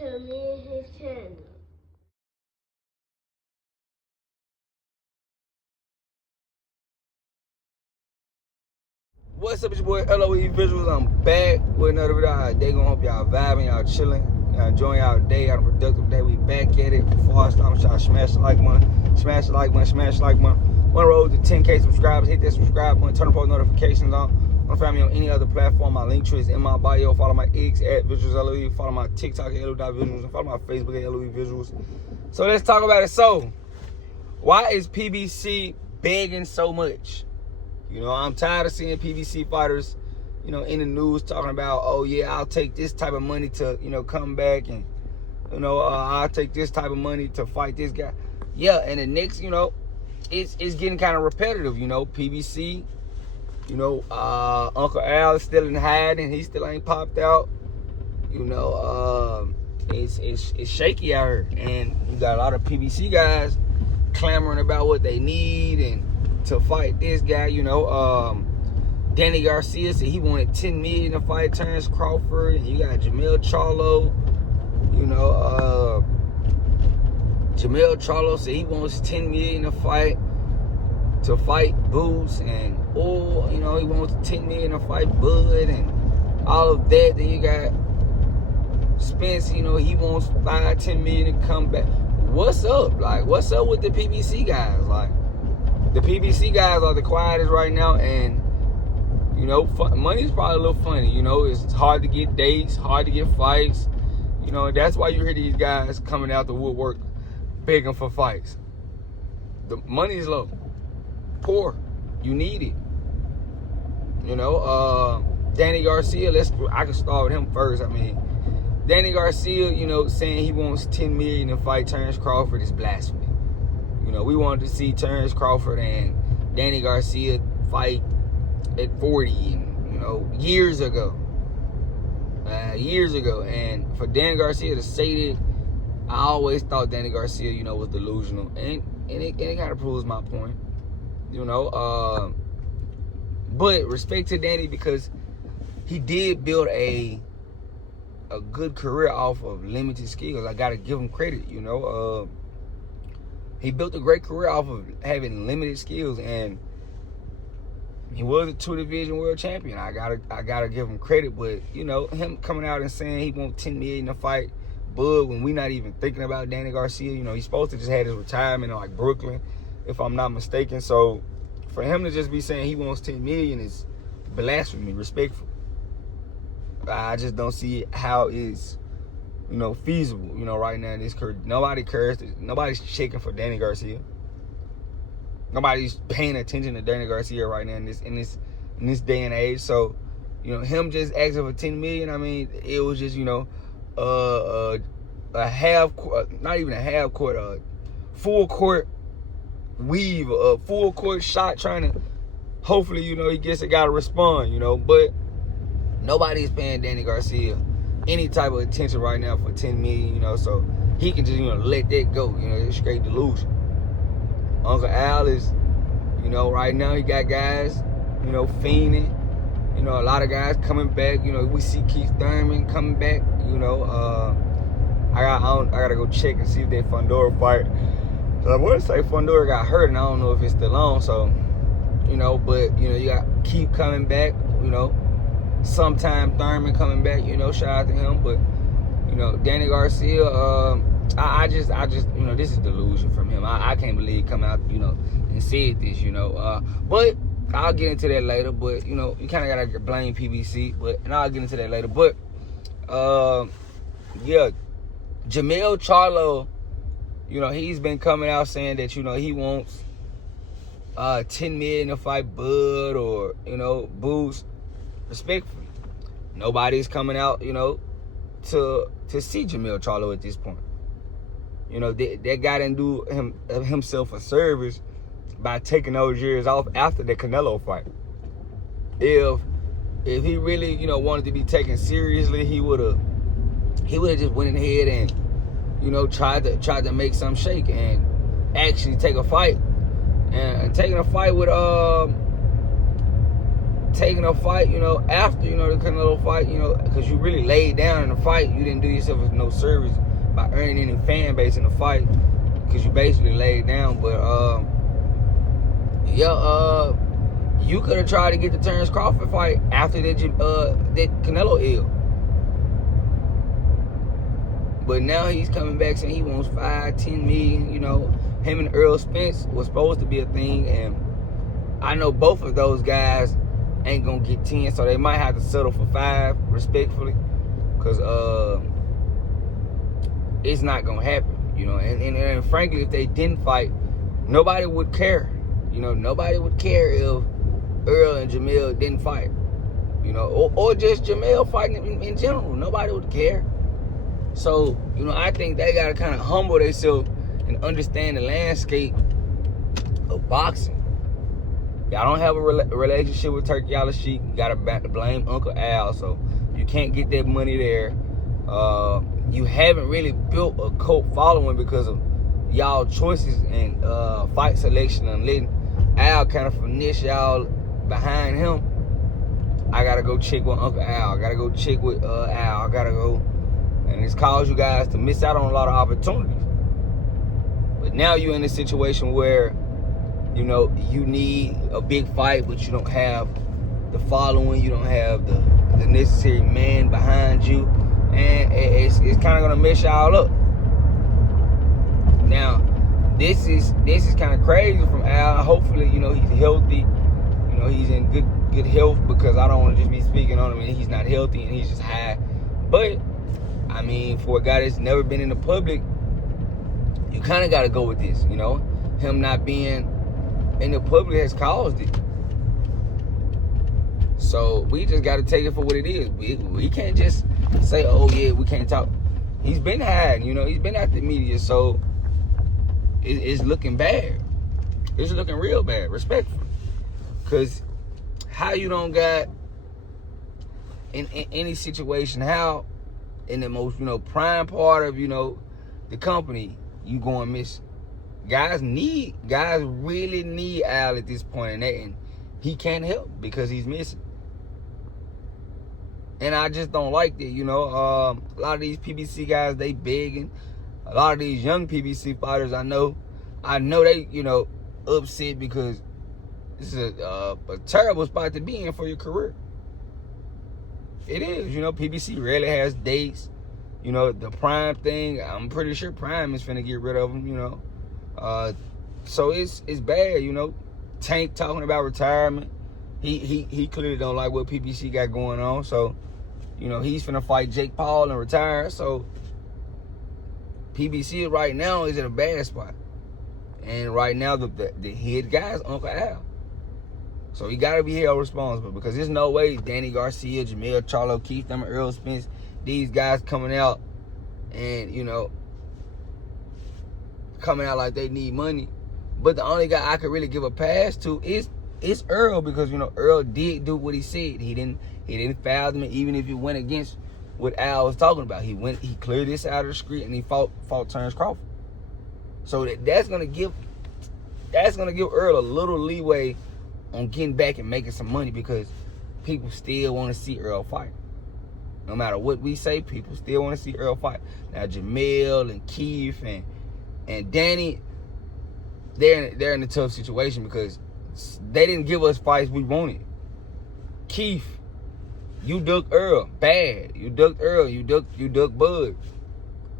to me and his channel. What's up, it's your boy LOE Visuals. I'm back with another video. They gonna hope y'all vibing, y'all chilling, y'all enjoying y'all day, y'all a productive day. We back at it. Before I start, I'm trying to smash the like button, smash the like button, smash the like button. One road to 10K subscribers. Hit that subscribe button, turn the post notifications on. Want to find me on any other platform? My link tree is in my bio. Follow my X at Visuals LOE. Follow my TikTok at LOE.Visuals. And follow my Facebook at LOE Visuals. So let's talk about it. So, why is PBC begging so much? You know, I'm tired of seeing PBC fighters, you know, in the news talking about, oh, yeah, I'll take this type of money to, you know, come back and, you know, I'll take this type of money to fight this guy. Yeah, and the next, you know, it's getting kind of repetitive, you know, PBC, you know, Uncle Al is still in hiding. He still ain't popped out. You know, it's shaky out here. And you got a lot of PBC guys clamoring about what they need and to fight this guy. You know, Danny Garcia said he wanted $10 million to fight Terrence Crawford, and you got Jermell Charlo. You know, Jermell Charlo said he wants $10 million to fight Boots, and you know, he wants $10 million to fight Bud and all of that. Then you got Spence, you know, he wants $5-10 million to come back. What's up? Like, what's up with the PBC guys? Like, the PBC guys are the quietest right now, and, you know, money's probably a little funny. You know, it's hard to get dates, hard to get fights. You know, that's why you hear these guys coming out the woodwork begging for fights. The money's low. Poor. You need it. You know, Danny Garcia, I can start with him first. I mean, Danny Garcia, you know, saying he wants $10 million to fight Terrence Crawford is blasphemy. You know, we wanted to see Terrence Crawford and Danny Garcia fight at 40, and, you know, years ago. And for Danny Garcia to say that, I always thought Danny Garcia, you know, was delusional. And it kind of proves my point. You know, but respect to Danny, because he did build a good career off of limited skills. I gotta give him credit, you know. He built a great career off of having limited skills, and he was a 2-division world champion. I gotta give him credit, but, you know, him coming out and saying he wants $10 million to fight Bud when we not even thinking about Danny Garcia. You know, he's supposed to just have his retirement in, like, Brooklyn, if I'm not mistaken. So for him to just be saying he wants $10 million is blasphemy, respectful. I just don't see how it's, you know, feasible, you know, right now in this career. Nobody cares. Nobody's checking for Danny Garcia. Nobody's paying attention to Danny Garcia right now in this day and age. So, you know, him just asking for $10 million, I mean, it was just, you know, a half, not even a half court, a full court weave, a full court shot, trying to, hopefully, you know, he gets a guy to respond, you know. But nobody's paying Danny Garcia any type of attention right now for $10 million, you know, so he can just, you know, let that go. You know, it's straight delusion. Uncle Al is, you know, right now he got guys, you know, fiending. You know, a lot of guys coming back. You know, we see Keith Thurman coming back. You know, I gotta go check and see if that Fundora fight. So I want to say Fundora got hurt, and I don't know if it's still on. So, you know, but, you know, you got Keith coming back. You know, sometime Thurman coming back. You know, shout out to him. But, you know, Danny Garcia, I just, you know, this is delusion from him. I can't believe he come out, you know, and said this, you know. But I'll get into that later. But, you know, you kind of got to blame PBC. And I'll get into that later. But, yeah, Jermell Charlo, you know, he's been coming out saying that, you know, he wants $10 million to fight Bud or, you know, Boots. Respectfully, nobody's coming out, you know, to see Jermell Charlo at this point. You know, that guy didn't do himself a service by taking those years off after the Canelo fight. If he really, you know, wanted to be taken seriously, he would have just went ahead and, you know, tried to make some shake and actually take a fight. And taking a fight with taking a fight, you know, after, you know, the Canelo fight, you know, because you really laid down in the fight. You didn't do yourself no service by earning any fan base in the fight, because you basically laid down. But you could have tried to get the Terrence Crawford fight after that Canelo ill. But now he's coming back saying he wants 5-10 million. You know, him and Earl Spence was supposed to be a thing, and I know both of those guys ain't gonna get 10, so they might have to settle for 5, respectfully, because it's not gonna happen. You know, and frankly, if they didn't fight, nobody would care. You know, nobody would care if Earl and Jermell didn't fight. You know, or just Jermell fighting in general. Nobody would care. So, you know, I think they gotta kind of humble themselves and understand the landscape of boxing. Y'all don't have a relationship with Turkey Al-Sheikh. You gotta blame Uncle Al, so you can't get that money there. You haven't really built a cult following because of y'all choices and fight selection and letting Al kind of finesse y'all behind him. I gotta go check with Uncle Al. I gotta go check with Al. I gotta go. And it's caused you guys to miss out on a lot of opportunities. But now you're in a situation where, you know, you need a big fight, but you don't have the following. You don't have the necessary man behind you. And it's kind of going to mess y'all up. Now, this is kind of crazy from Al. Hopefully, you know, he's healthy. You know, he's in good health, because I don't want to just be speaking on him and he's not healthy and he's just high. But I mean, for a guy that's never been in the public, you kind of got to go with this, you know. Him not being in the public has caused it. So we just got to take it for what it is. We can't just say, oh, yeah, we can't talk. He's been hiding, you know. He's been at the media, so it's looking bad. It's looking real bad, respectfully. Because how you don't got, in any situation, how in the most, you know, prime part of, you know, the company, you going missing. Guys really need Al at this point, and he can't help because he's missing. And I just don't like that, you know. A lot of these PBC guys, they begging. A lot of these young PBC fighters, I know they, you know, upset because this is a terrible spot to be in for your career. It is, you know. PBC rarely has dates. You know, the Prime thing, I'm pretty sure Prime is finna get rid of them, you know. So it's bad, you know. Tank talking about retirement. He clearly don't like what PBC got going on. So, you know, he's finna fight Jake Paul and retire. So PBC right now is in a bad spot. And right now the head guy is Uncle Al. So he got to be held responsible, because there's no way Danny Garcia, Jermell, Charlo, Keith, them, Earl Spence, these guys coming out and, you know, coming out like they need money. But the only guy I could really give a pass to is Earl, because, you know, Earl did do what he said. He didn't foul them, even if it went against what Al was talking about. He cleared this out of the street and he fought Terrence Crawford. So that's gonna give Earl a little leeway on getting back and making some money, because people still want to see Earl fight. No matter what we say, people still want to see Earl fight. Now Jermell and Keith and Danny, they're in a tough situation because they didn't give us fights we wanted. Keith, you ducked Earl, bad. You ducked Earl, you ducked Bud.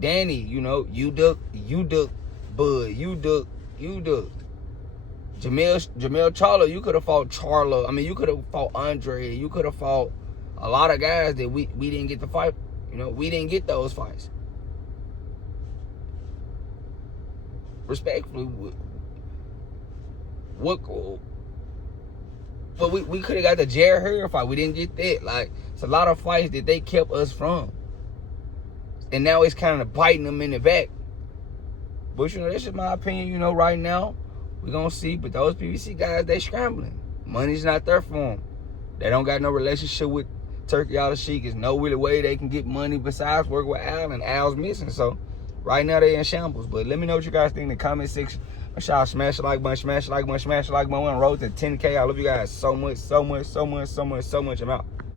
Danny, you know, you ducked Bud, you ducked. Jermell Charlo, you could have fought Charlo. I mean, you could have fought Andre. You could have fought a lot of guys that we didn't get to fight. You know, we didn't get those fights. Respectfully, but we could have got the Jared Hurd fight. We didn't get that. Like, it's a lot of fights that they kept us from. And now it's kind of biting them in the back. But, you know, that's just my opinion. You know, right now, we're going to see. But those PBC guys, they scrambling. Money's not there for them. They don't got no relationship with Turkey Al-Sheikh. There's no really way they can get money besides work with Al, and Al's missing. So, right now, they're in shambles. But let me know what you guys think in the comment section Make sure y'all smash the like button, smash the like button, smash the like button. We're on the road to 10K. I love you guys so much, so much, so much, so much, so much. I'm out.